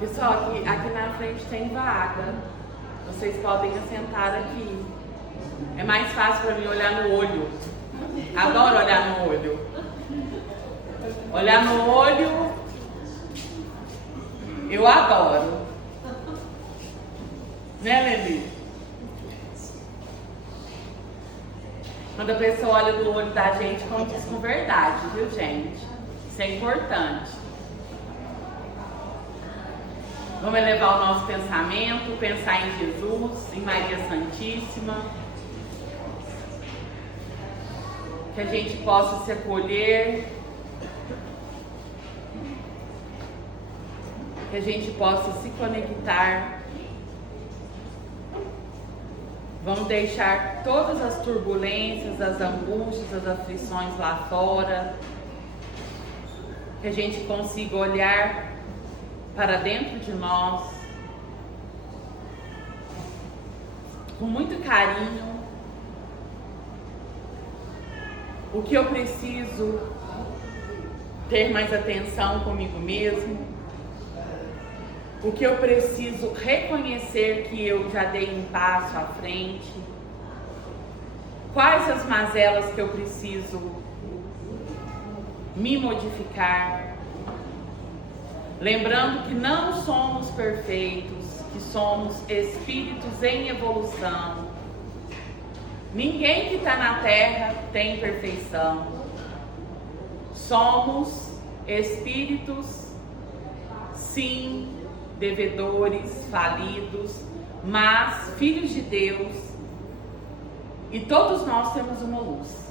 Pessoal, aqui na frente tem vaga. Vocês podem assentar aqui. É mais fácil para mim olhar no olho. Adoro olhar no olho. Olhar no olho, eu adoro. Né, Leli? Quando a pessoa olha no olho da gente, condiz com verdade, viu, gente? Isso é importante. Vamos elevar o nosso pensamento, pensar em Jesus, em Maria Santíssima. Que a gente possa se acolher. Que a gente possa se conectar. Vamos deixar todas as turbulências, as angústias, as aflições lá fora. Que a gente consiga olhar para dentro de nós com muito carinho. O que eu preciso ter mais atenção comigo mesmo. O que eu preciso reconhecer que eu já dei um passo à frente. Quais as mazelas que eu preciso me modificar. Lembrando que não somos perfeitos, que somos espíritos em evolução. Ninguém que está na Terra tem perfeição. Somos espíritos, sim, devedores, falidos, mas filhos de Deus, e todos nós temos uma luz.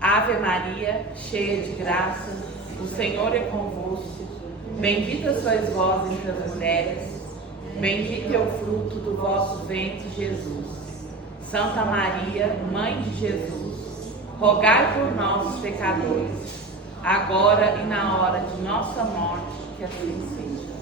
Ave Maria, cheia de graça, o Senhor é convosco. Bendita sois vós entre as mulheres, bendito é o fruto do vosso ventre, Jesus. Santa Maria, Mãe de Jesus, rogai por nós, pecadores, agora e na hora de nossa morte, que assim seja.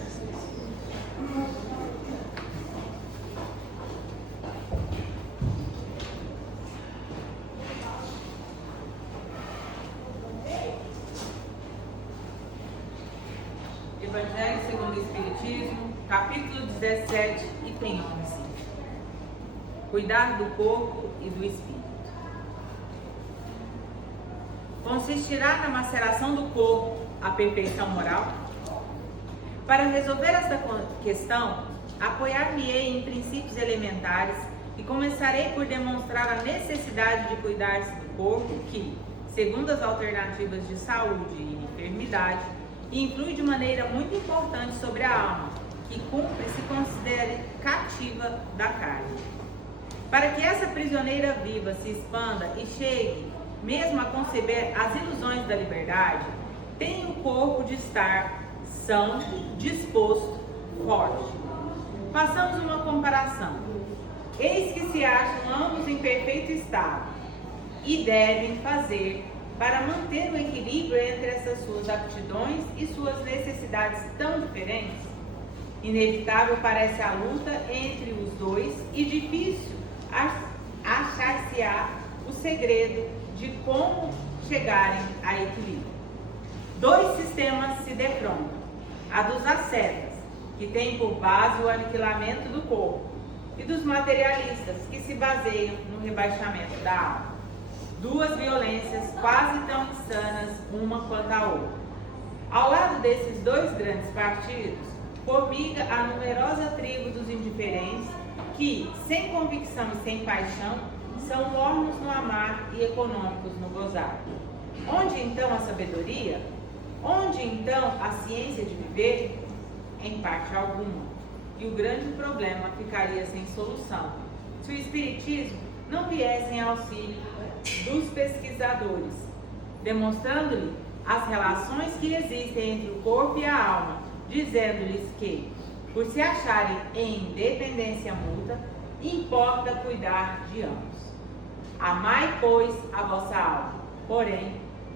Evangelho segundo o Espiritismo, capítulo 17, item 11. Cuidar do corpo e do espírito. Consistirá na maceração do corpo a perfeição moral? Para resolver esta questão, apoiar-me-ei em princípios elementares e começarei por demonstrar a necessidade de cuidar-se do corpo que, segundo as alternativas de saúde e enfermidade, influi de maneira muito importante sobre a alma, que cumpre se considere cativa da carne. Para que essa prisioneira viva se expanda e chegue mesmo a conceber as ilusões da liberdade, tem o corpo de estar são, disposto, forte. Façamos uma comparação. Eis que se acham ambos em perfeito estado e devem fazer para manter o equilíbrio entre essas suas aptidões e suas necessidades tão diferentes. Inevitável parece a luta entre os dois e difícil achar-se-á o segredo de como chegarem a equilíbrio. Dois sistemas se defrontam: a dos ascetas, que tem por base o aniquilamento do corpo, e dos materialistas, que se baseiam no rebaixamento da alma. Duas violências quase tão insanas uma quanto a outra. Ao lado desses dois grandes partidos, formiga a numerosa tribo dos indiferentes que, sem convicção e sem paixão, são mornos no amar e econômicos no gozar. Onde então a sabedoria? Onde então a ciência de viver? Em parte alguma. E o grande problema ficaria sem solução se o Espiritismo não viesse em auxílio dos pesquisadores, demonstrando-lhe as relações que existem entre o corpo e a alma, dizendo-lhes que, por se acharem em dependência mútua, importa cuidar de ambos. Amai, pois, a vossa alma, porém,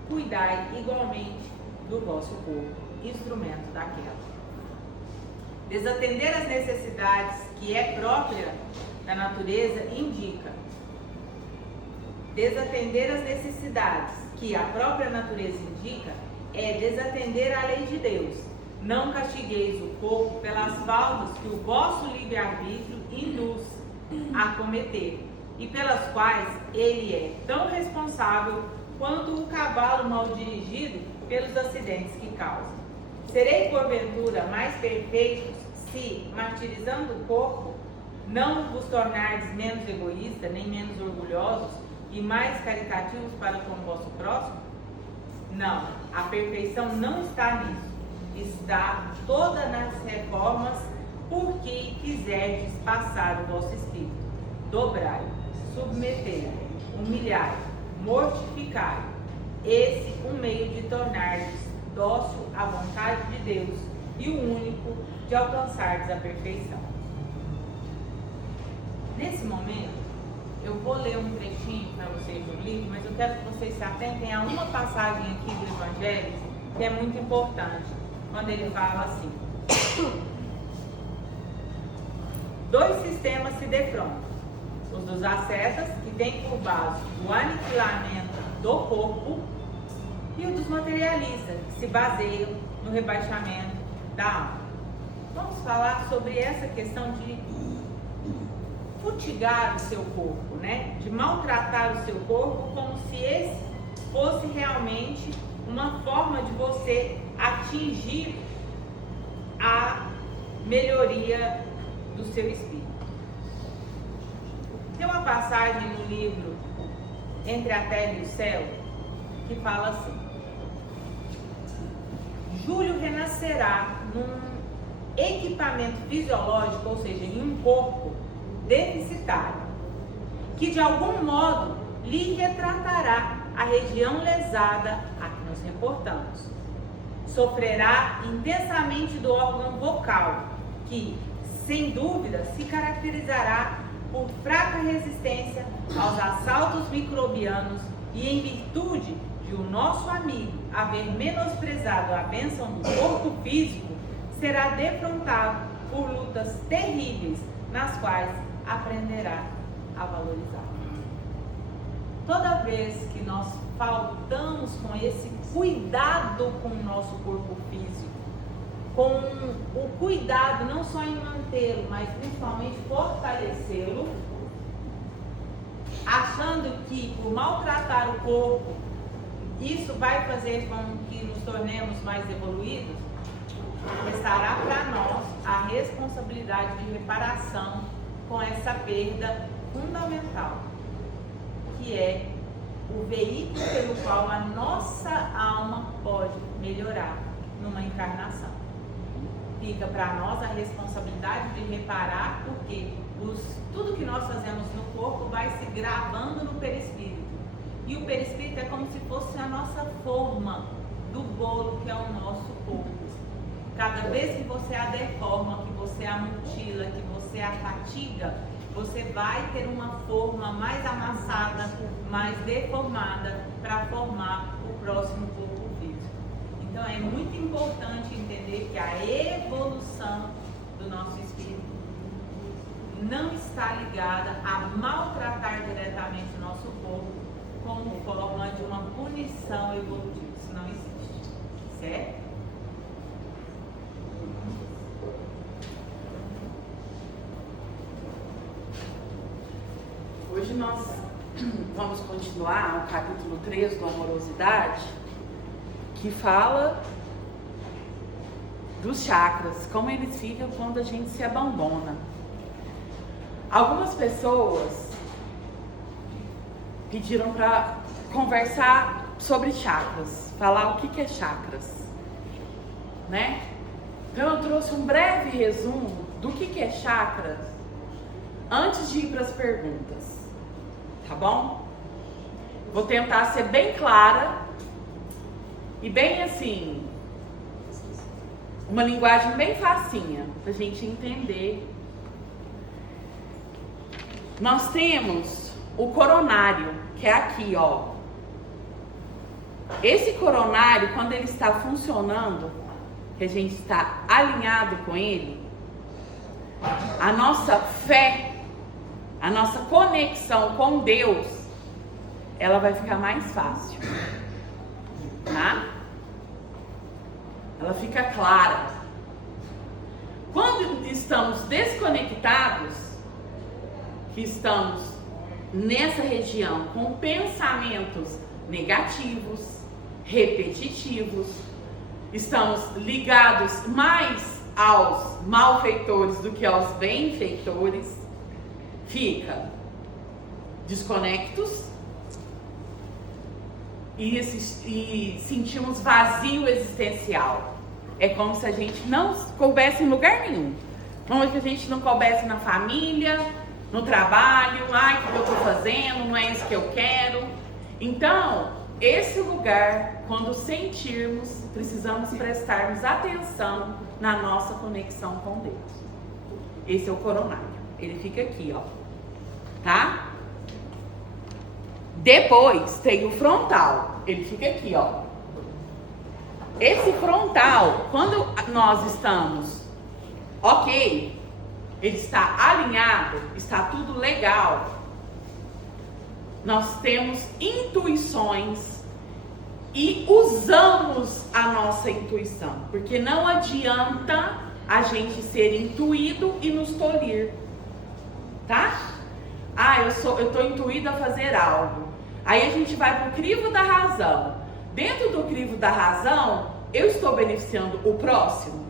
cuidai igualmente do vosso corpo, instrumento daquela. Desatender as necessidades que é própria da natureza indica. Desatender as necessidades que a própria natureza indica é desatender a lei de Deus. Não castigueis o corpo pelas faltas que o vosso livre-arbítrio induz a cometer, e pelas quais ele é tão responsável quanto o cavalo mal dirigido pelos acidentes que causa. Serei porventura mais perfeitos se, martirizando o corpo, não vos tornardes menos egoístas, nem menos orgulhosos e mais caritativos para com o vosso próximo? Não, a perfeição não está nisso. Está toda nas reformas por que quiserdes passar o vosso espírito. Dobrai, submetei, humilhai, mortificai. Esse um meio de tornar-vos dócil à vontade de Deus e o único de alcançardes a perfeição. Nesse momento, eu vou ler um trechinho para vocês do livro, mas eu quero que vocês se atentem a uma passagem aqui do Evangelho que é muito importante, quando ele fala assim: dois sistemas se defrontam, os dos ascetas, que têm por base o aniquilamento do corpo, e o dos materialistas, que se baseiam no rebaixamento da alma. Vamos falar sobre essa questão de futigar o seu corpo, né? De maltratar o seu corpo como se esse fosse realmente uma forma de você atingir a melhoria do seu espírito. Tem uma passagem no livro Entre a Terra e o Céu que fala assim: Júlio renascerá num equipamento fisiológico, ou seja, em um corpo deficitário, que de algum modo lhe retratará a região lesada a que nos reportamos. Sofrerá intensamente do órgão vocal, que, sem dúvida, se caracterizará por fraca resistência aos assaltos microbianos e, em virtude de o nosso amigo haver menosprezado a bênção do corpo físico, será defrontado por lutas terríveis, nas quais aprenderá a valorizar. Toda vez que nós faltamos com esse cuidado com o nosso corpo físico, com o cuidado não só em mantê-lo, mas principalmente fortalecê-lo, achando que por maltratar o corpo, isso vai fazer com que nos tornemos mais evoluídos, restará para nós a responsabilidade de reparação com essa perda fundamental, que é o veículo pelo qual a nossa alma pode melhorar numa encarnação. Fica para nós a responsabilidade de reparar, porque tudo que nós fazemos no corpo vai se gravando no perispírito. E o perispírito é como se fosse a nossa forma do bolo que é o nosso corpo. Cada vez que você a deforma, que você a mutila, que você a fatiga, você vai ter uma forma mais amassada, mais deformada para formar o próximo corpo físico. Então é muito importante entender que a evolução do nosso espírito não está ligada a maltratar diretamente o nosso corpo como forma de uma punição evolutiva. Isso não existe, certo? Hoje nós vamos continuar o capítulo 3 do Amorosidade, que fala dos chakras, como eles ficam quando a gente se abandona. Algumas pessoas pediram para conversar sobre chakras, falar o que é chakras, né? Então eu trouxe um breve resumo do que é chakras antes de ir para as perguntas, tá bom? Vou tentar ser bem clara e bem assim, uma linguagem bem facinha pra gente entender. Nós temos o coronário, que é aqui, ó. Esse coronário, quando ele está funcionando, que a gente está alinhado com ele, a nossa fé, a nossa conexão com Deus, ela vai ficar mais fácil, tá? ela fica clara. Quando estamos desconectados, que estamos nessa região com pensamentos negativos, repetitivos, estamos ligados mais aos malfeitores do que aos benfeitores, fica desconectos e sentimos vazio existencial. É como se a gente não coubesse em lugar nenhum. Como se a gente não coubesse na família, no trabalho. Ai, o que eu estou fazendo? Não é isso que eu quero. Então, esse lugar, quando sentirmos, precisamos prestarmos atenção na nossa conexão com Deus. Esse é o coronário. Ele fica aqui, ó. Tá? Depois tem o frontal. Ele fica aqui, ó. Esse frontal, quando nós estamos ok, ele está alinhado, está tudo legal, nós temos intuições e usamos a nossa intuição, porque não adianta a gente ser intuído e nos tolir, tá? Eu estou intuída a fazer algo. Aí a gente vai para o crivo da razão. Dentro do crivo da razão, eu estou beneficiando o próximo?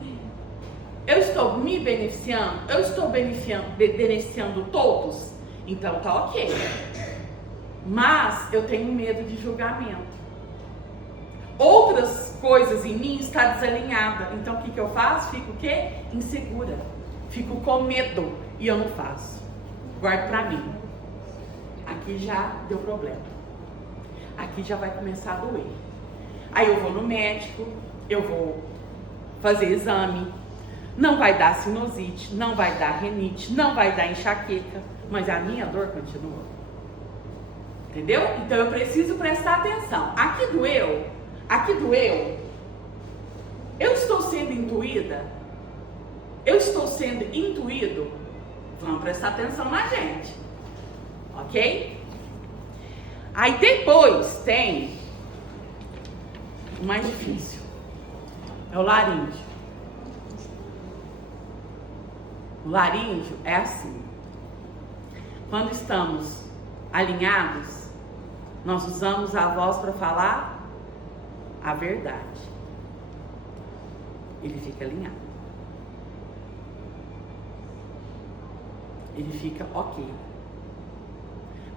Eu estou me beneficiando? Eu estou beneficiando todos? Então tá ok. Mas eu tenho medo de julgamento. Outras coisas em mim estão desalinhadas. Então o que eu faço? Fico o quê? Insegura. Fico com medo e eu não faço. Guardo pra mim. Aqui já deu problema. Aqui já vai começar a doer. Aí eu vou no médico, eu vou fazer exame. Não vai dar sinusite, não vai dar renite, não vai dar enxaqueca, mas a minha dor continua. Entendeu? Então eu preciso prestar atenção. Aqui doeu. Eu estou sendo intuída? Eu estou sendo intuído? Vamos prestar atenção na gente. Ok? Aí depois tem o mais difícil. É o laríngeo. O laríngeo é assim. Quando estamos alinhados, nós usamos a voz para falar a verdade. Ele fica alinhado. Ele fica ok.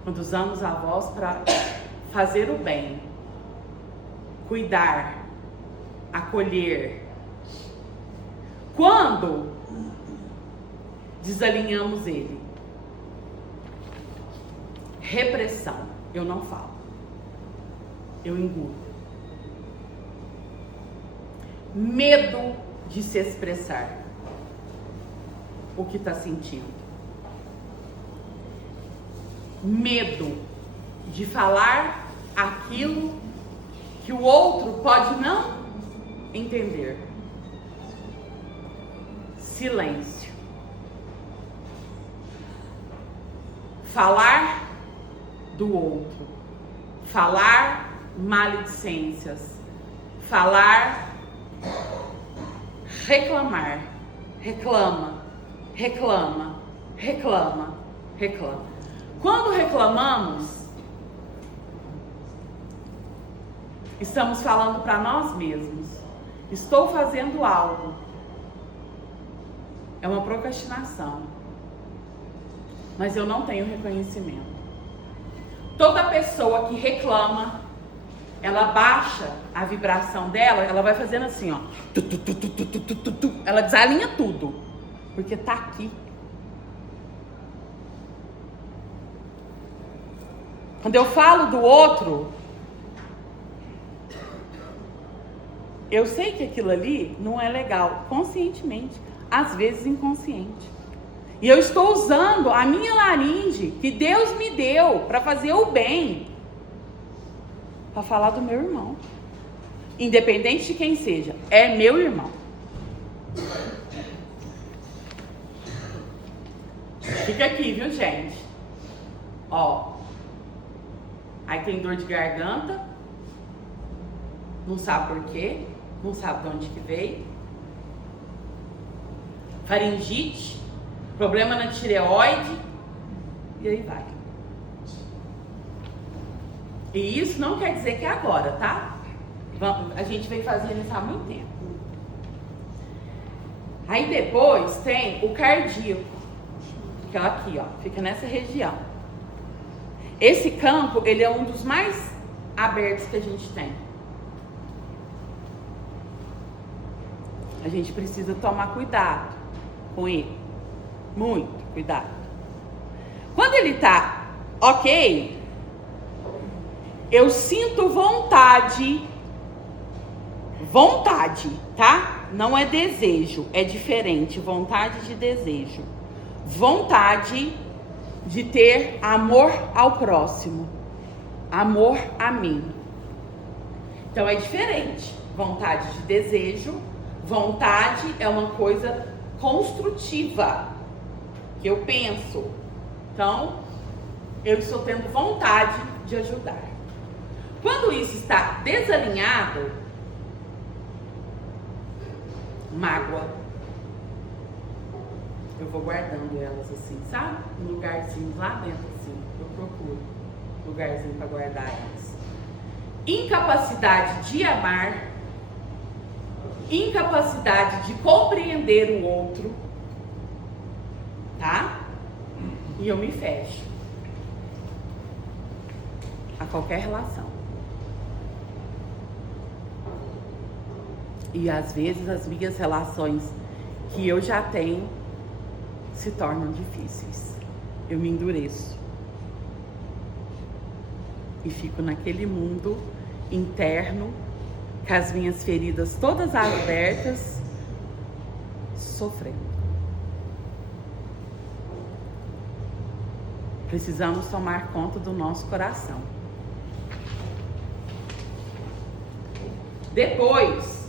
Quando usamos a voz para fazer o bem, cuidar, acolher. Quando desalinhamos ele, repressão, eu não falo, eu engulo. Medo de se expressar o que está sentindo. Medo de falar aquilo que o outro pode não entender. Silêncio. Falar do outro. Falar maledicências. Falar, reclamar. Reclama. Quando reclamamos, estamos falando para nós mesmos: estou fazendo algo. É uma procrastinação. Mas eu não tenho reconhecimento. Toda pessoa que reclama, ela baixa a vibração dela, ela vai fazendo assim, ó. Ela desalinha tudo. Porque tá aqui. Quando eu falo do outro, eu sei que aquilo ali não é legal, conscientemente, às vezes inconsciente. E eu estou usando a minha laringe, que Deus me deu, para fazer o bem, para falar do meu irmão. Independente de quem seja, é meu irmão. Fica aqui, viu, gente? Ó. Aí tem dor de garganta, não sabe por quê, não sabe de onde que veio. Faringite, problema na tireoide, e aí vai. E isso não quer dizer que é agora, tá? A gente vem fazendo isso há muito tempo. Aí depois tem o cardíaco, que é aqui, ó, fica nessa região. Esse campo, ele é um dos mais abertos que a gente tem. A gente precisa tomar cuidado com ele. Muito cuidado. Quando ele tá ok, eu sinto vontade, tá? Não é desejo, é diferente, vontade de desejo. Vontade de ter amor ao próximo, amor a mim. Então é diferente. Vontade de desejo, vontade é uma coisa construtiva, que eu penso. Então, eu estou tendo vontade de ajudar. Quando isso está desalinhado, mágoa. Eu vou guardando elas assim, sabe? Um lugarzinho lá dentro assim. Eu procuro lugarzinho para guardar elas. Incapacidade de amar. Incapacidade de compreender o outro. Tá? E eu me fecho a qualquer relação. E às vezes as minhas relações que eu já tenho se tornam difíceis. Eu me endureço. E fico naquele mundo interno, com as minhas feridas todas abertas, sofrendo. Precisamos tomar conta do nosso coração. Depois,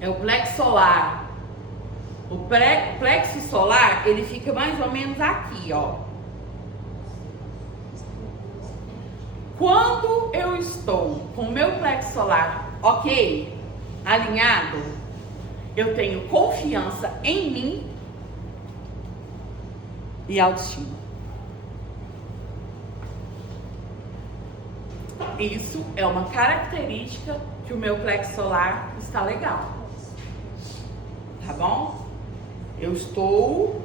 é o plexo solar. O plexo solar, ele fica mais ou menos aqui, ó. Quando eu estou com o meu plexo solar ok, alinhado, eu tenho confiança em mim e autoestima. Isso é uma característica que o meu plexo solar está legal. Tá bom? Eu estou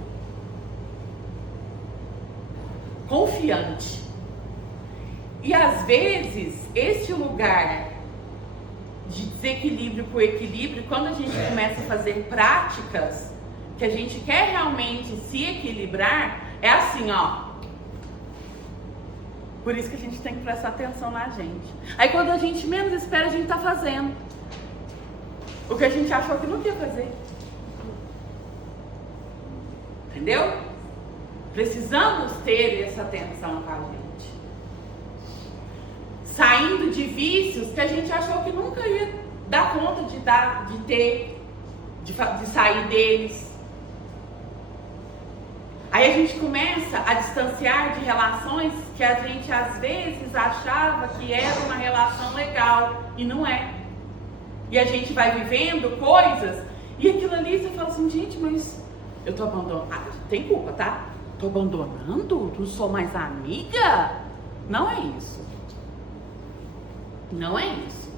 confiante. E às vezes, esse lugar de desequilíbrio para o equilíbrio, quando a gente começa a fazer práticas que a gente quer realmente se equilibrar, é assim, ó. Por isso que a gente tem que prestar atenção na gente. Aí quando a gente menos espera, a gente tá fazendo o que a gente achou que não ia fazer. Entendeu? Precisamos ter essa atenção com a gente. Saindo de vícios que a gente achou que nunca ia dar conta de sair deles. Aí a gente começa a distanciar de relações que a gente às vezes achava que era uma relação legal e não é. E a gente vai vivendo coisas e aquilo ali você fala assim, gente, mas eu tô abandonando. Ah, tem culpa, tá? Tô abandonando? Não sou mais amiga? Não é isso. Não é isso.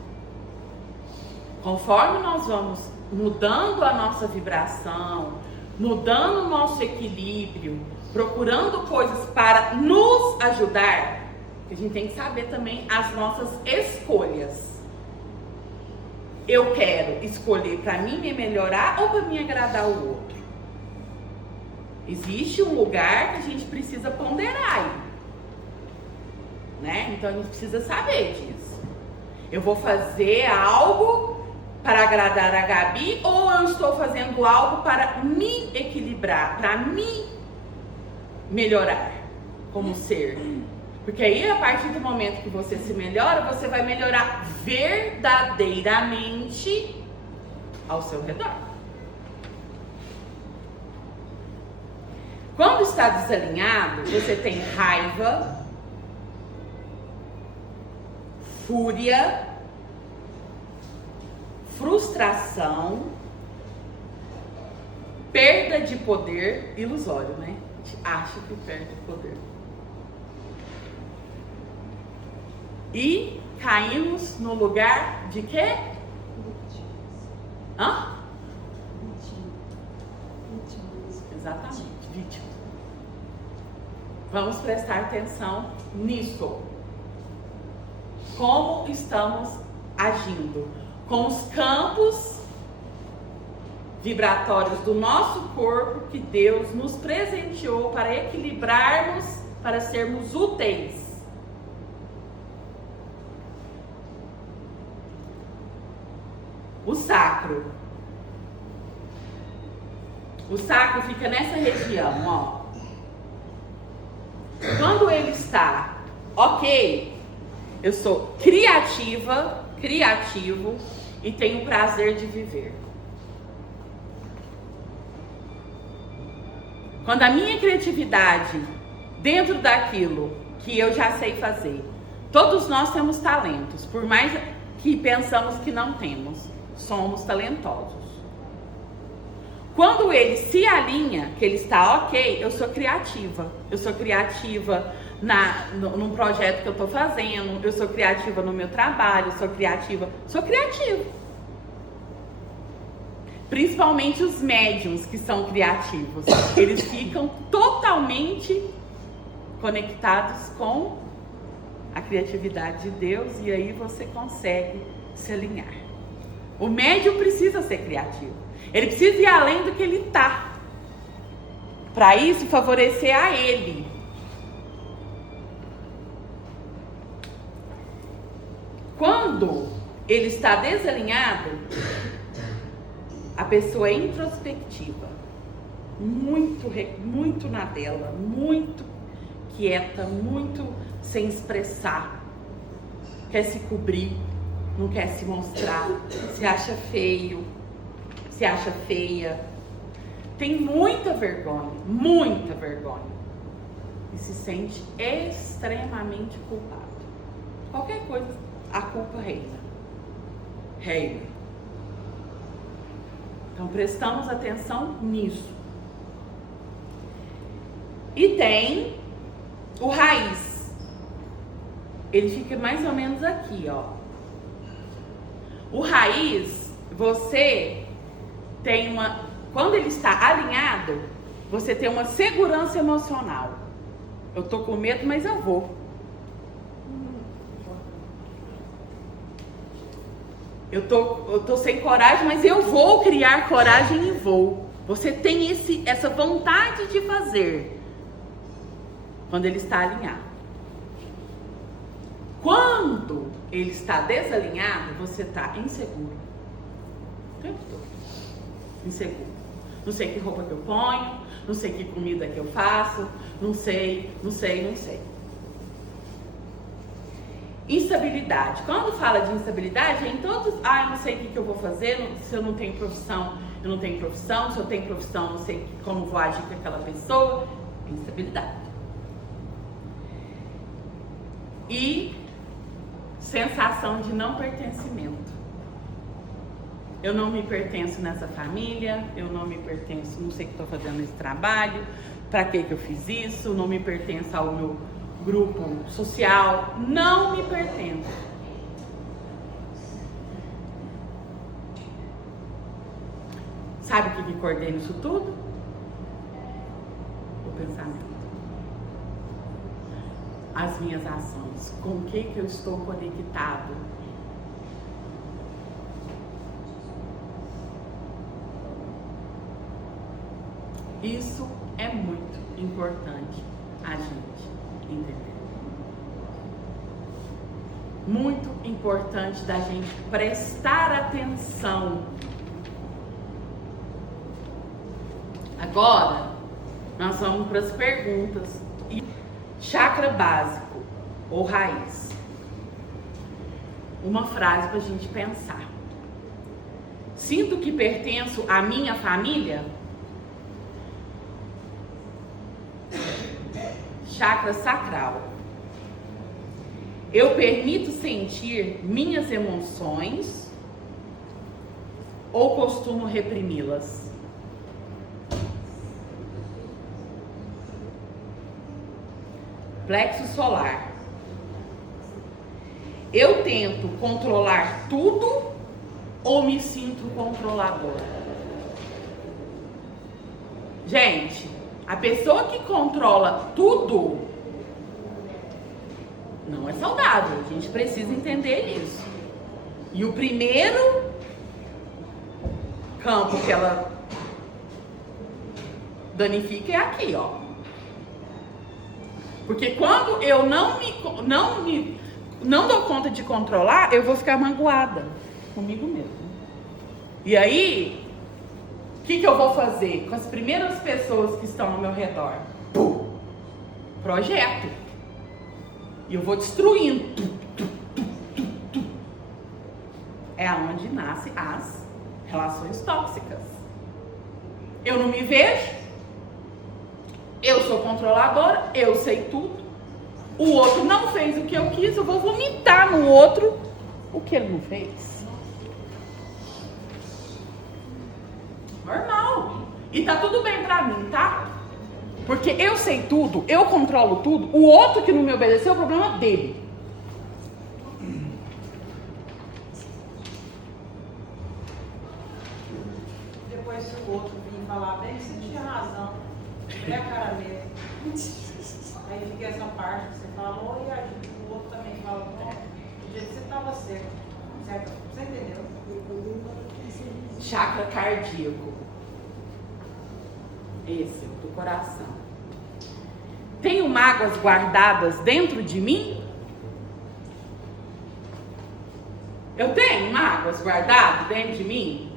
Conforme nós vamos mudando a nossa vibração, mudando o nosso equilíbrio, procurando coisas para nos ajudar, a gente tem que saber também as nossas escolhas. Eu quero escolher para mim me melhorar ou para me agradar o outro? Existe um lugar que a gente precisa ponderar aí, né? Então a gente precisa saber disso. Eu vou fazer algo para agradar a Gabi ou eu estou fazendo algo para me equilibrar, para me melhorar como ser? Porque aí, a partir do momento que você se melhora, você vai melhorar verdadeiramente ao seu redor. Quando está desalinhado, você tem raiva, fúria, frustração, perda de poder, ilusório, né? A gente acha que perde poder. E caímos no lugar de quê? Hã? Exatamente, vítima. Vamos prestar atenção nisso. Como estamos agindo com os campos vibratórios do nosso corpo que Deus nos presenteou para equilibrarmos, para sermos úteis. O sacro. O sacro fica nessa região, ó. Quando ele está ok, eu sou criativa, criativo e tenho prazer de viver. Quando a minha criatividade, dentro daquilo que eu já sei fazer, todos nós temos talentos, por mais que pensamos que não temos, somos talentosos. Quando ele se alinha, que ele está ok, eu sou criativa. Eu sou criativa num projeto que eu estou fazendo, eu sou criativa no meu trabalho, eu sou criativa. Principalmente os médiums que são criativos. Eles ficam totalmente conectados com a criatividade de Deus e aí você consegue se alinhar. O médium precisa ser criativo. Ele precisa ir além do que ele está. Para isso, favorecer a ele. Quando ele está desalinhado, a pessoa é introspectiva. Muito na dela. Muito quieta, muito sem expressar. Quer se cobrir, não quer se mostrar, se acha feio, se acha feia, tem muita vergonha e se sente extremamente culpado. Qualquer coisa, a culpa reina. Então prestamos atenção nisso. E tem o raiz. Ele fica mais ou menos aqui, ó. O raiz, você tem quando ele está alinhado, você tem uma segurança emocional. Eu tô com medo, mas eu vou. Eu tô sem coragem, mas eu vou criar coragem e vou. Você tem essa vontade de fazer quando ele está alinhado. Quando ele está desalinhado, você está inseguro. O tempo todo. Inseguro. Não sei que roupa que eu ponho, não sei que comida que eu faço, não sei. Instabilidade. Quando fala de instabilidade, é em todos. Eu não sei o que eu vou fazer, se eu não tenho profissão, eu não tenho profissão, se eu tenho profissão, eu não sei como vou agir com aquela pessoa. Instabilidade. E sensação de não pertencimento. Eu não me pertenço nessa família, eu não me pertenço, não sei o que estou fazendo nesse trabalho, para que eu fiz isso, não me pertenço ao meu grupo social, não me pertenço. Sabe o que coordena isso tudo? O pensamento. As minhas ações, com o que eu estou conectado. Isso é muito importante a gente entender. Muito importante da gente prestar atenção. Agora, nós vamos para as perguntas. Chakra básico ou raiz. Uma frase para a gente pensar. Sinto que pertenço à minha família? Chakra sacral. Eu permito sentir minhas emoções? ou costumo reprimi-las? Plexo solar. Eu tento controlar tudo ou me sinto controlador? Gente, a pessoa que controla tudo não é saudável. A gente precisa entender isso. E o primeiro campo que ela danifica é aqui, ó. Porque quando eu não dou conta de controlar, eu vou ficar magoada comigo mesmo. E aí, o que eu vou fazer com as primeiras pessoas que estão ao meu redor? Projeto. E eu vou destruindo. É aonde nascem as relações tóxicas. Eu não me vejo. Eu sou controladora, eu sei tudo. O outro não fez o que eu quis, eu vou vomitar no outro o que ele não fez. Normal. E tá tudo bem pra mim, tá? Porque eu sei tudo, eu controlo tudo. O outro que não me obedeceu, é o problema dele. Depois se o outro vir falar bem, você tinha razão. É a cara mesmo. Aí fica essa parte que você falou e o outro também fala, do jeito que você estava certo. Você entendeu? Chakra cardíaco. Esse, do coração. Tenho mágoas guardadas dentro de mim? Eu tenho mágoas guardadas dentro de mim?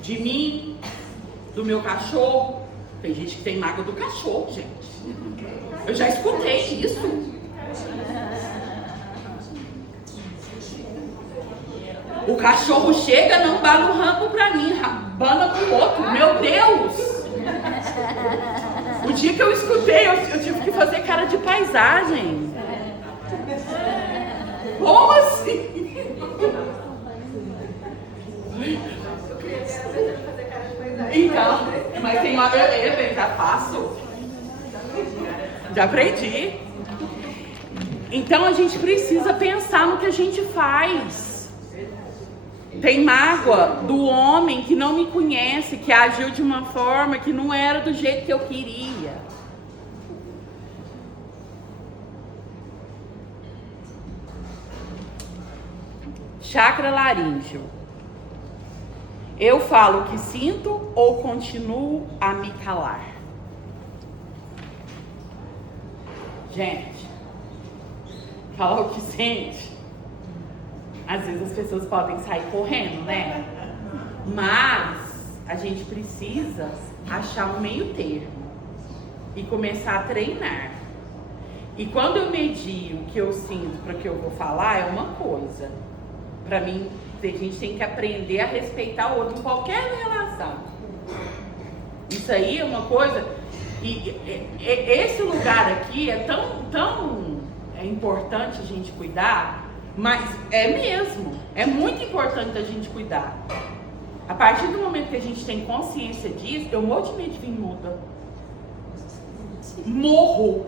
De mim, do meu cachorro. Tem gente que tem mágoa do cachorro, gente. Eu já escutei isso. O cachorro chega, não bala o rampo pra mim, bana pro outro. Meu Deus! O dia que eu escutei, eu tive que fazer cara de paisagem. Como assim? Então, mas tem uma beleza, já faço. Já aprendi. Então a gente precisa pensar no que a gente faz. Tem mágoa do homem que não me conhece, que agiu de uma forma que não era do jeito que eu queria. Chakra laríngeo. Eu falo o que sinto ou continuo a me calar? Gente, falar o que sente. Às vezes as pessoas podem sair correndo, né? Mas a gente precisa achar um meio termo e começar a treinar. E quando eu medir o que eu sinto para o que eu vou falar, é uma coisa. Para mim, a gente tem que aprender a respeitar o outro em qualquer relação. Isso aí é uma coisa. E esse lugar aqui é tão importante a gente cuidar. Mas é mesmo, é muito importante a gente cuidar. A partir do momento que a gente tem consciência disso, eu morro de medo de vir muda. Morro.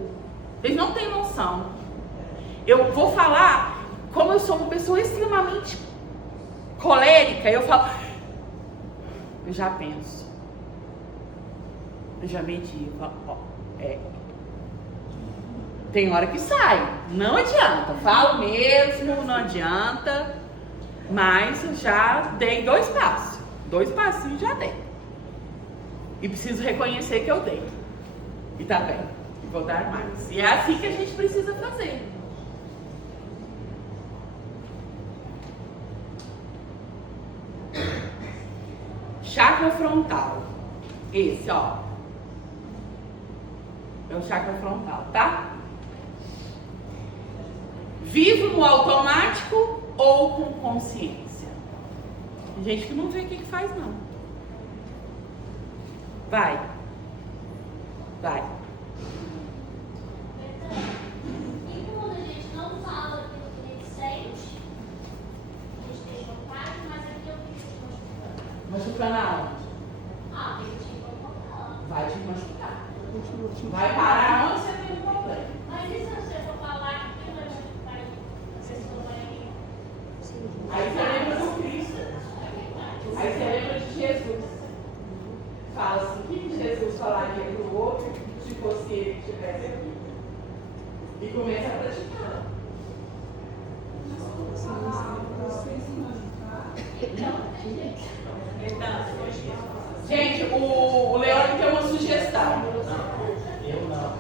Vocês não têm noção. Eu vou falar, como eu sou uma pessoa extremamente colérica, eu falo, eu já penso, eu já medico, tem hora que sai, não adianta, falo mesmo, não adianta, mas eu já dei 2 passos, 2 passinhos já dei. E preciso reconhecer que eu dei. E tá bem, e vou dar mais. E é assim que a gente precisa fazer. Chakra frontal. Esse, ó. É o chakra frontal, tá? Vivo no automático ou com consciência? Tem gente que não vê o que faz, não. Vai. E quando a gente não fala aquilo que a gente sente, a gente deixa claro, mas aquilo que a gente machucando aonde? Ah, tem que te incomodar. Vai te machucar. Vai parar onde você tem um problema. Mas e se você for falar que vai machucar a pessoa aí? Aí você lembra do Cristo. Aí você lembra de Jesus. Fala assim, o que Jesus falaria para o outro se fosse ele que estivesse aqui? E começa a praticar. Gente, o Leandro tem uma sugestão. Eu não.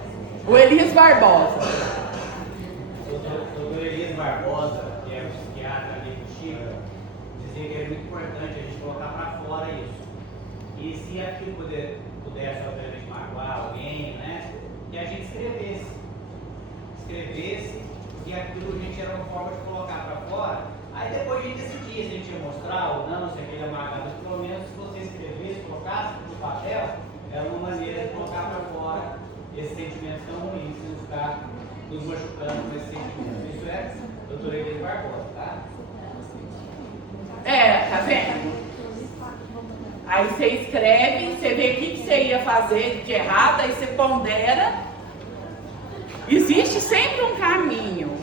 O Elias Barbosa. O doutor Elias Barbosa, que é o psiquiatra ali do Chico, dizia que é muito importante a gente colocar para fora isso. E se aquilo pudesse, obviamente, magoar alguém, né? Que a gente escrevesse. E aquilo a gente era uma forma de colocar para fora. Aí depois a gente decidia se a gente ia mostrar ou não, se aquele é marcado. Mas pelo menos se você escrevesse, colocasse no papel, era uma maneira de colocar para fora esses sentimentos tão ruins, sem ficar nos machucando com esses sentimentos. Isso é doutor Elias Barbosa, tá? Tá vendo? Aí você escreve, você vê o que você ia fazer de errado, aí você pondera. Existe sempre um caminho.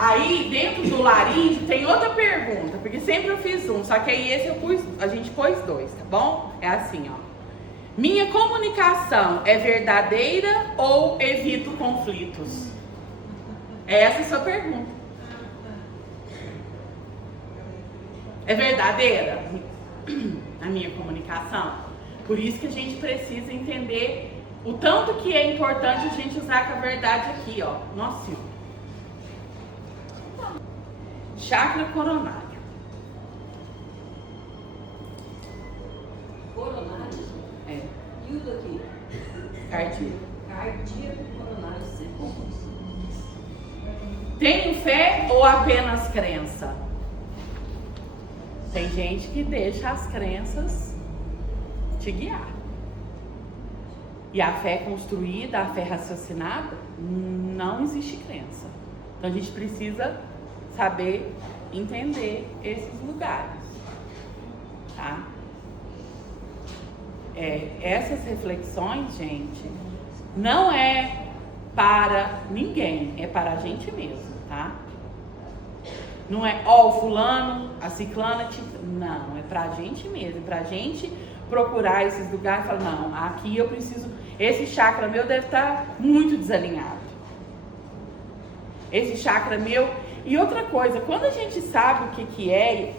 Aí, dentro do laríngeo, tem outra pergunta, porque sempre eu fiz um, só que aí esse a gente pôs dois, tá bom? É assim, ó. Minha comunicação é verdadeira ou evito conflitos? Essa é a sua pergunta. É verdadeira a minha comunicação? Por isso que a gente precisa entender o tanto que é importante a gente usar com a verdade aqui, ó. Nossa Senhora. Chakra coronário. Coronário? É. E o daqui? Cardíaco. Cardíaco, coronário, circunflexo. Tenho fé ou apenas crença? Tem gente que deixa as crenças te guiar. E a fé construída, a fé raciocinada, não existe crença. Então a gente precisa saber entender esses lugares, tá? Essas reflexões, gente, não é para ninguém, é para a gente mesmo, tá? Não é, ó, o fulano, a ciclana, não, é pra gente mesmo, pra gente procurar esses lugares e falar, não, aqui eu preciso, esse chakra meu deve estar muito desalinhado. Esse chakra meu. E outra coisa, quando a gente sabe o que é,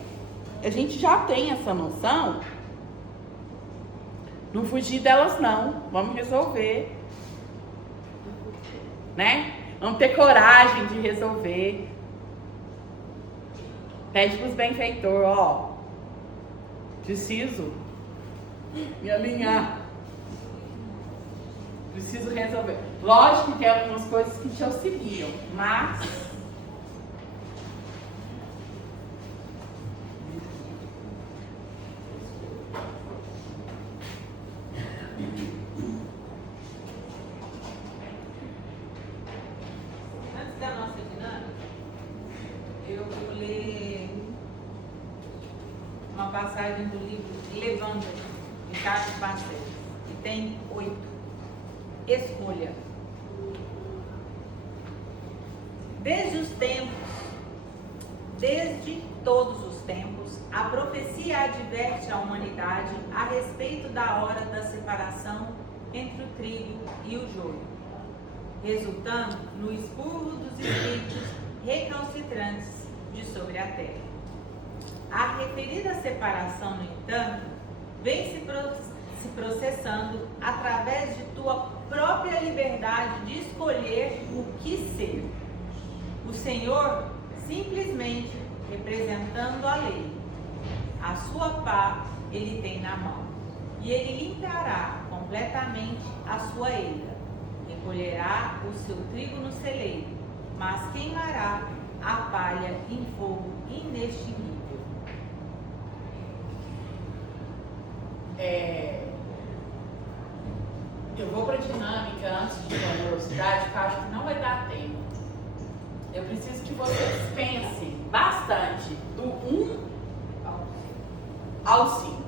a gente já tem essa noção, não fugir delas não, vamos resolver, né? Vamos ter coragem de resolver. Pede para os benfeitores, ó, preciso me alinhar, preciso resolver. Lógico que tem algumas coisas que te auxiliam, mas Antes da nossa dinâmica, eu vou ler uma passagem do livro Levanta-te, de Carlos Barcelos, que tem 8. Escolha. Desde todos os tempos, a profecia adverte a humanidade a respeito da hora da separação entre o trigo e o joio, resultando no expurgo dos espíritos recalcitrantes de sobre a terra. A referida separação, no entanto, vem se processando através de tua própria liberdade de escolher o que ser. O Senhor simplesmente representando a lei. A sua pá ele tem na mão, e ele limpará completamente a sua eira. Recolherá o seu trigo no celeiro, mas queimará a palha em fogo inextinguível. Eu vou para a dinâmica antes de ir para a velocidade, porque eu acho que não vai dar tempo. Eu preciso que vocês pensem bastante do 1 ao 5.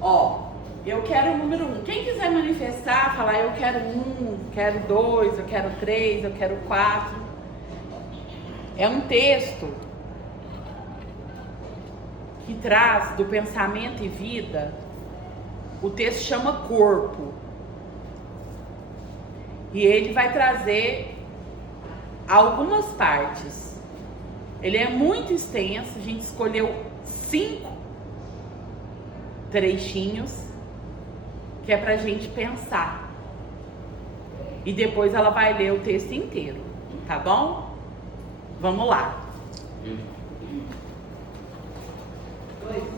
Ó, eu quero o número 1. Quem quiser manifestar, falar eu quero 1, quero 2, eu quero 3, eu quero 4. É um texto que traz do pensamento e vida. O texto chama corpo. E ele vai trazer algumas partes. Ele é muito extenso, a gente escolheu 5 trechinhos que é pra gente pensar. E depois ela vai ler o texto inteiro, tá bom? Vamos lá. 2.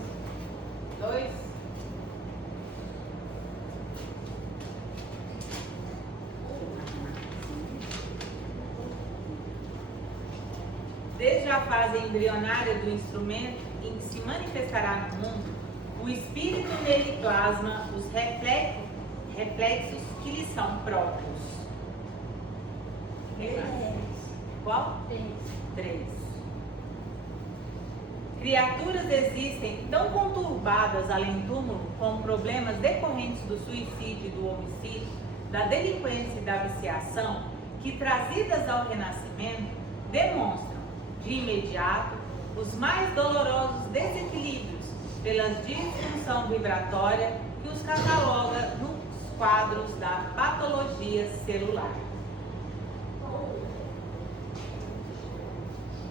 Desde a fase embrionária do instrumento em que se manifestará no mundo, o espírito nele plasma os reflexos que lhe são próprios. Qual? 3. Criaturas existem tão conturbadas além túmulo com problemas decorrentes do suicídio, do homicídio, da delinquência e da viciação, que trazidas ao renascimento, demonstram de imediato os mais dolorosos desequilíbrios pela disfunção vibratória que os cataloga nos quadros da patologia celular.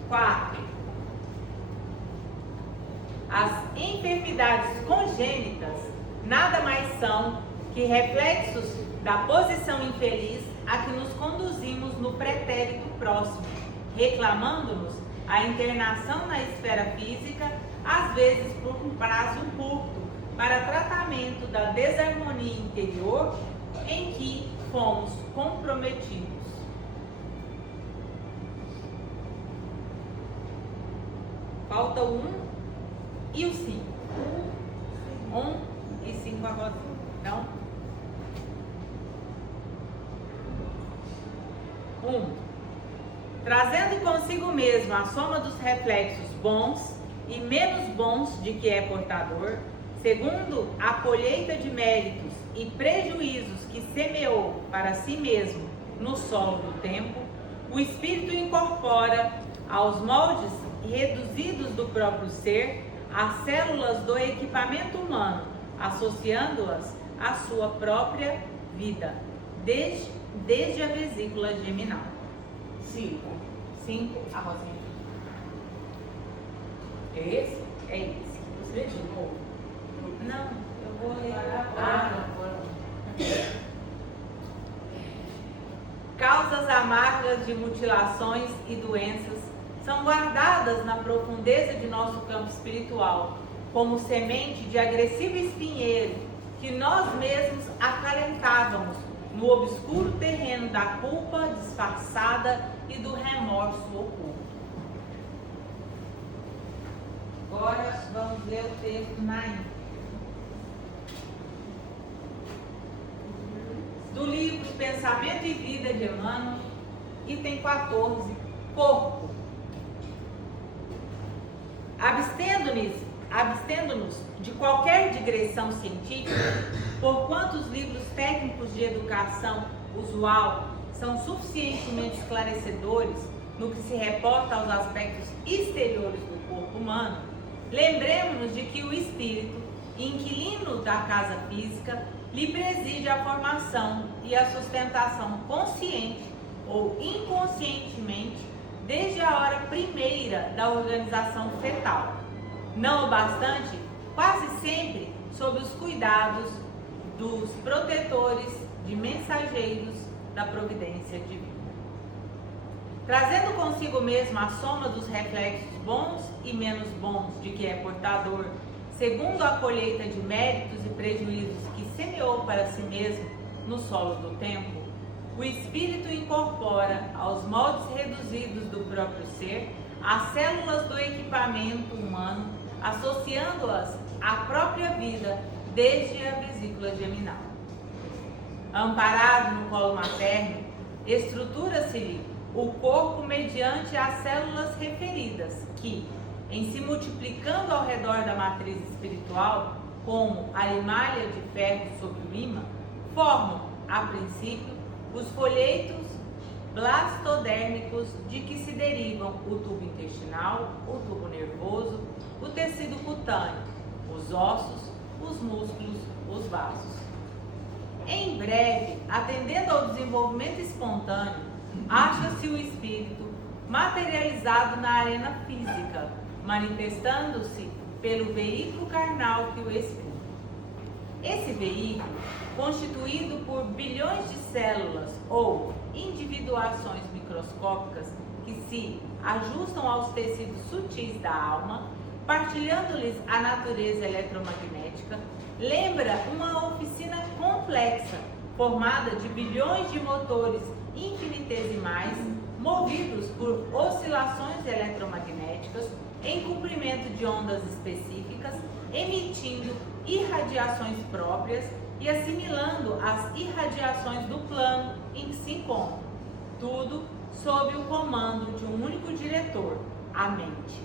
4. As enfermidades congênitas nada mais são que reflexos da posição infeliz a que nos conduzimos no pretérito próximo, reclamando-nos a internação na esfera física, às vezes por um prazo curto, para tratamento da desarmonia interior em que fomos comprometidos. Falta o 1 e o 5. 1 e 5 agora. Não? 1. Trazendo consigo mesmo a soma dos reflexos bons e menos bons de que é portador, segundo a colheita de méritos e prejuízos que semeou para si mesmo no solo do tempo, o espírito incorpora aos moldes reduzidos do próprio ser as células do equipamento humano, associando-as à sua própria vida, desde a vesícula geminal. 5. A Rosinha. É esse? É esse. Você de novo? Não, eu vou ler agora. Agora. Causas amargas de mutilações e doenças são guardadas na profundeza de nosso campo espiritual, como semente de agressivo espinheiro que nós mesmos acalentávamos no obscuro terreno da culpa disfarçada e do remorso oculto. Agora vamos ler o texto na íntegra. Do livro Pensamento e Vida de Emmanuel, item 14, corpo. Abstendo-nos de qualquer digressão científica, porquanto os livros técnicos de educação usual são suficientemente esclarecedores no que se reporta aos aspectos exteriores do corpo humano, lembremos-nos de que o espírito, inquilino da casa física, lhe preside a formação e a sustentação consciente ou inconscientemente desde a hora primeira da organização fetal. Não obstante, quase sempre sob os cuidados dos protetores de mensageiros da providência divina. Trazendo consigo mesmo a soma dos reflexos bons e menos bons de que é portador, segundo a colheita de méritos e prejuízos que semeou para si mesmo no solo do tempo, o espírito incorpora aos moldes reduzidos do próprio ser as células do equipamento humano, associando-as à própria vida desde a vesícula geminal. Amparado no colo materno, estrutura-se-lhe o corpo mediante as células referidas, que, em se multiplicando ao redor da matriz espiritual, como a limalha de ferro sobre o ímã, formam, a princípio, os folhetos blastodérmicos de que se derivam o tubo intestinal, o tubo nervoso, o tecido cutâneo, os ossos, os músculos, os vasos. Em breve, atendendo ao desenvolvimento espontâneo, acha-se o espírito materializado na arena física, manifestando-se pelo veículo carnal que o exprime. Esse veículo, constituído por bilhões de células ou individuações microscópicas que se ajustam aos tecidos sutis da alma, partilhando-lhes a natureza eletromagnética, lembra uma oficina complexa, formada de bilhões de motores infinitesimais, movidos por oscilações eletromagnéticas em comprimento de ondas específicas, emitindo irradiações próprias e assimilando as irradiações do plano em que se encontram, tudo sob o comando de um único diretor, a mente.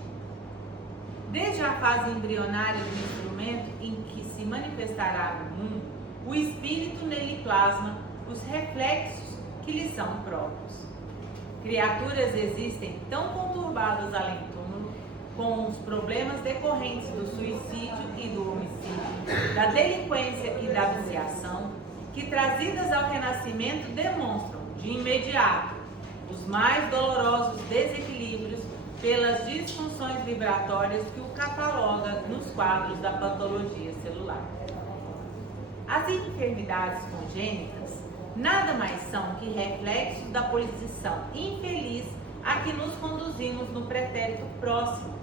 Desde a fase embrionária do instrumento em que se manifestará no mundo, o espírito nele plasma os reflexos que lhe são próprios. Criaturas existem tão conturbadas além do túmulo, com os problemas decorrentes do suicídio e do homicídio, da delinquência e da viciação, que trazidas ao renascimento demonstram, de imediato, os mais dolorosos desequilíbrios pelas disfunções vibratórias que o cataloga nos quadros da patologia celular. As enfermidades congênitas nada mais são que reflexos da posição infeliz a que nos conduzimos no pretérito próximo,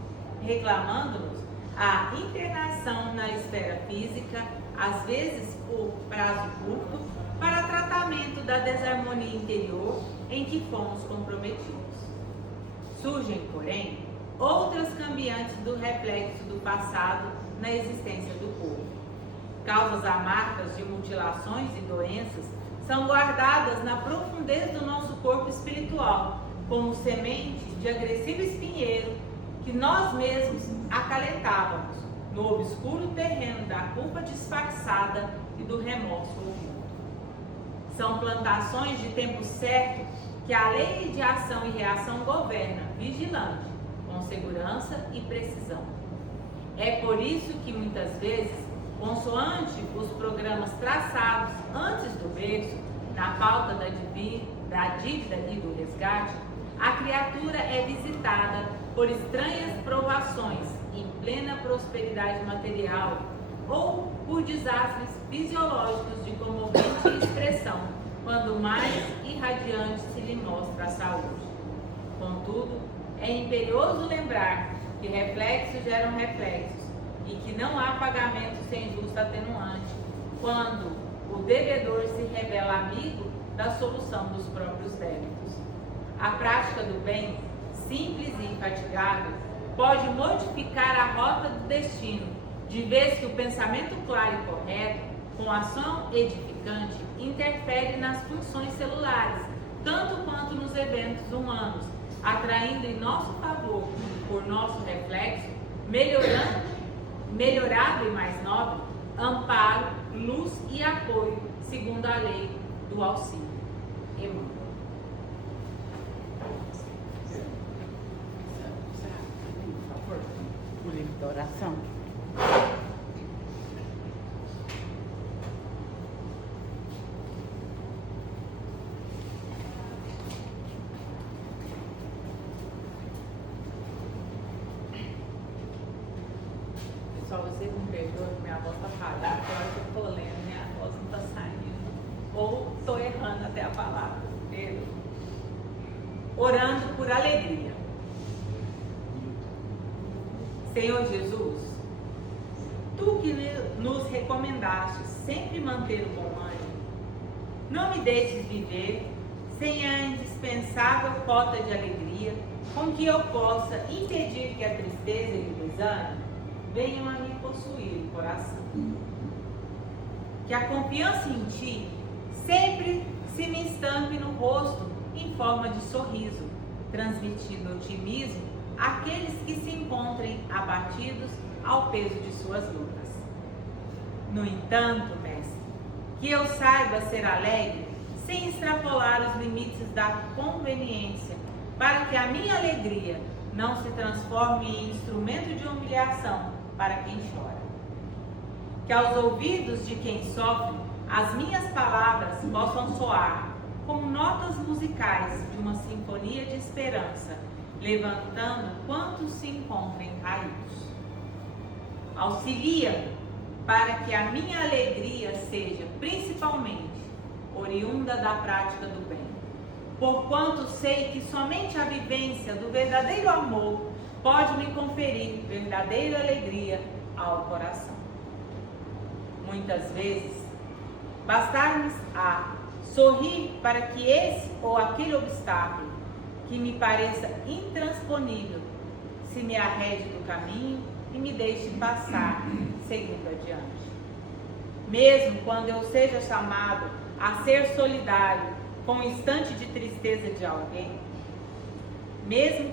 reclamando-nos a internação na esfera física, às vezes por prazo curto, para tratamento da desarmonia interior em que fomos comprometidos. Surgem, porém, outras cambiantes do reflexo do passado na existência do corpo. Causas amargas de mutilações e doenças são guardadas na profundeza do nosso corpo espiritual, como semente de agressivo espinheiro que nós mesmos acalentávamos no obscuro terreno da culpa disfarçada e do remorso oculto. São plantações de tempo certo que a lei de ação e reação governa, vigilante, com segurança e precisão. É por isso que muitas vezes, consoante os programas traçados antes do berço, na pauta da dívida e do resgate, a criatura é visitada por estranhas provações em plena prosperidade material ou por desastres fisiológicos de comovente expressão, quando mais irradiante se lhe mostra a saúde. Contudo, é imperioso lembrar que reflexos geram reflexos e que não há pagamento sem justo atenuante, quando o devedor se revela amigo da solução dos próprios débitos. A prática do bem, simples e infatigável, pode modificar a rota do destino, de vez que o pensamento claro e correto, com ação edificante, interfere nas funções celulares, tanto quanto nos eventos humanos, atraindo em nosso favor, por nosso reflexo, melhorado e mais nobre, amparo, luz e apoio, segundo a lei do auxílio. Emmanuel. O livro da oração. Pessoal, vocês me perdoam que minha voz está falhando, porque a hora que eu estou lendo, minha voz não está saindo. Ou estou errando até a palavra. Pedro. Orando por alegria. Senhor Jesus, Tu que nos recomendaste sempre manter o bom ânimo, não me deixes viver sem a indispensável cota de alegria com que eu possa impedir que a tristeza e o desânimo venham a me possuir o coração. que a confiança em ti sempre se me estampe no rosto em forma de sorriso, transmitindo otimismo àqueles que se encontrem abatidos ao peso de suas lutas. No entanto, Mestre, que eu saiba ser alegre sem extrapolar os limites da conveniência, para que a minha alegria não se transforme em instrumento de humilhação para quem chora. Que aos ouvidos de quem sofre, as minhas palavras possam soar como notas musicais de uma sinfonia de esperança, levantando quantos se encontrem caídos. Auxilia-me para que a minha alegria seja principalmente oriunda da prática do bem, porquanto sei que somente a vivência do verdadeiro amor pode me conferir verdadeira alegria ao coração. Muitas vezes, bastar-me a sorrir para que esse ou aquele obstáculo que me pareça intransponível se me arrede do caminho e me deixe passar seguindo adiante. Mesmo quando eu seja chamado a ser solidário com o instante de tristeza de alguém, mesmo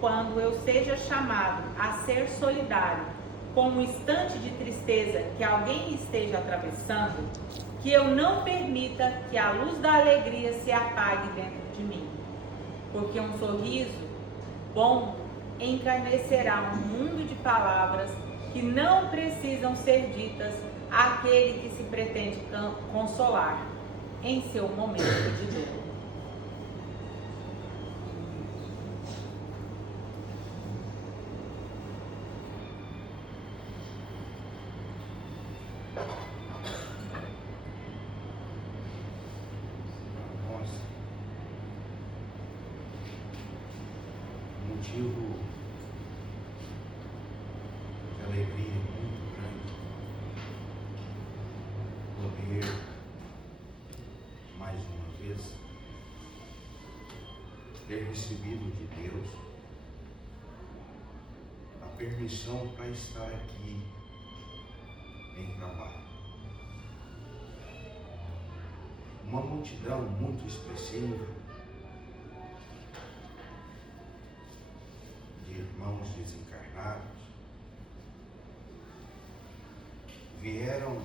quando eu seja chamado a ser solidário com um instante de tristeza que alguém esteja atravessando, que eu não permita que a luz da alegria se apague dentro de mim, porque um sorriso bom encarnecerá um mundo de palavras que não precisam ser ditas àquele que se pretende consolar em seu momento de dor. Motivo de alegria muito grande poder mais uma vez ter recebido de Deus a permissão para estar aqui em trabalho. Uma multidão muito expressiva de irmãos desencarnados vieram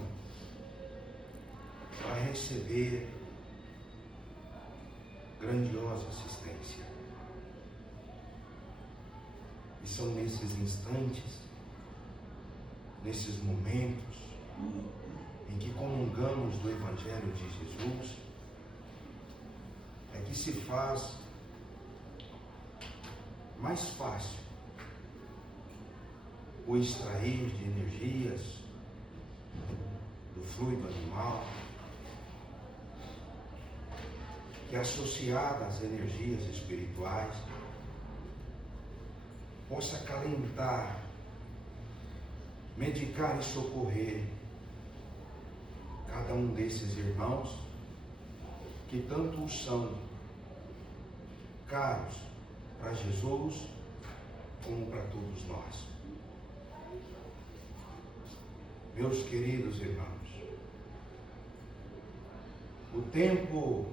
para receber grandiosa assistência. E são nesses instantes, nesses momentos, em que comungamos do Evangelho de Jesus, é que se faz mais fácil o extrair de energias do fluido animal, que associada às energias espirituais, possa acalentar, medicar e socorrer cada um desses irmãos que tanto o são caros para Jesus como para todos nós. Meus queridos irmãos, o tempo,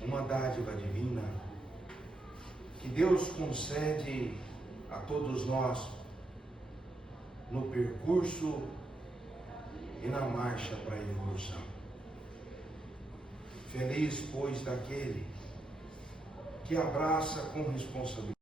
uma dádiva divina que Deus concede a todos nós no percurso e na marcha para a evolução. Feliz, pois, daquele que abraça com responsabilidade